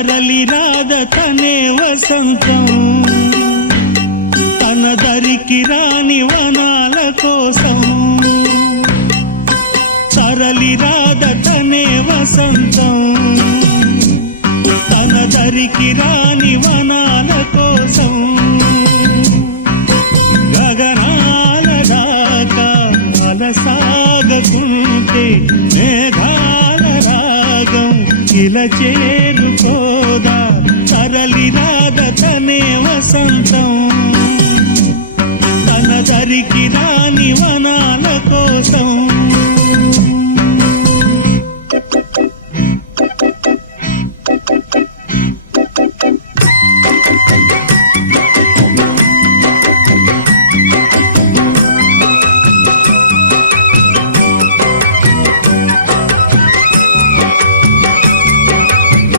తరలి రాద తనే వసంతం తన దరికి రాని వనాల కోసం తరలి రాద తనే వసంతం తన దరికి రాని వనాల కోసం గగనాల దాకా అలసాగకుంటే మేఘాల రాగం ఇలా చేరుకోదా తరలి రాద తనే వసంతం తన దరికి రాని వనాల కోసం